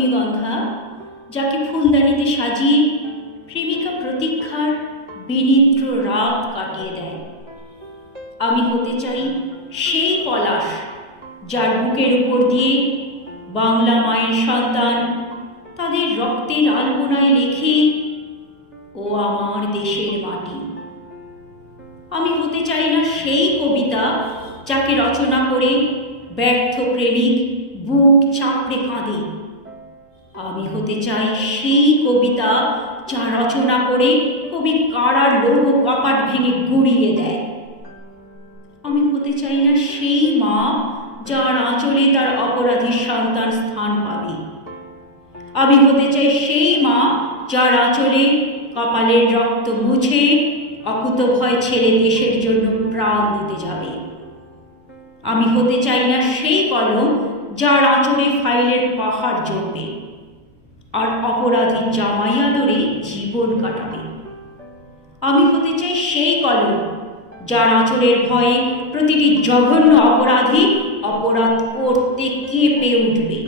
রজনীগন্ধা যাকে ফুলদানিতে সাজিয়ে প্রেমিকা প্রতীক্ষার বিনিদ্র রাত কাটিয়ে দেয়। আমি হতে চাই সেই পলাশ, যার বুকের উপর দিয়ে বাংলা মায়ের সন্তান তাদের রক্তের আলপনায় লেখে, ও আমার দেশের মাটি। আমি হতে চাই না সেই কবিতা যাকে রচনা করে ব্যর্থ প্রেমিক বুক চাপড়ে কাঁদে। আমি হতে চাই সেই কবিতা যা রচনা করে কবি কারার লৌহ কপাট ভেঙে গুড়িয়ে দেয়। আমি হতে চাই না সেই মা যার আঁচলে তার অপরাধীর সন্তান স্থান পাবে। আমি হতে চাই সেই মা যার আঁচলে কপালের রক্ত মুছে অকুত ভয় ছেড়ে দেশের জন্য প্রাণ দিতে যাবে। আমি হতে চাই না সেই কলম যার আঁচলে ফাইলের পাহাড় জমবে। আর অপরাধী জামাই আদরে জীবন কাটাবে। আমি হতে চাই সেই কলম, যার আঁচলের ভয়ে প্রতিটি জঘন্য অপরাধী অপরাধ করতে কেঁপে উঠবে।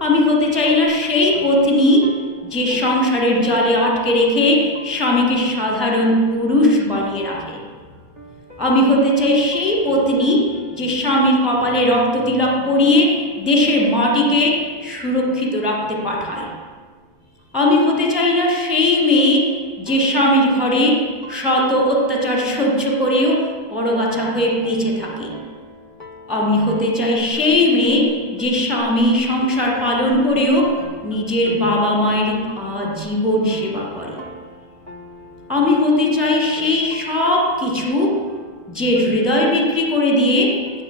আমি হতে চাই না সেই পত্নী, যে সংসারের জালে আটকে রেখে স্বামীকে সাধারণ পুরুষ বানিয়ে রাখে। আমি হতে চাই সেই পত্নী, যে স্বামীর কপালে রক্ত তিলক পরিয়ে দেশের মাটিকে সুরক্ষিত রাখতে পাঠায়। আমি হতে চাই না সেই মেয়ে যে স্বামীর ঘরে শত অত্যাচার সহ্য করেও বড়গাছা হয়ে বেঁচে থাকে। আমি হতে চাই সেই মেয়ে যে স্বামী সংসার পালন করেও নিজের বাবা মায়ের আজীবন সেবা করে। আমি হতে চাই সেই সব কিছু যে হৃদয় বিক্রি করে দিয়ে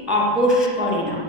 আপোষ করে না।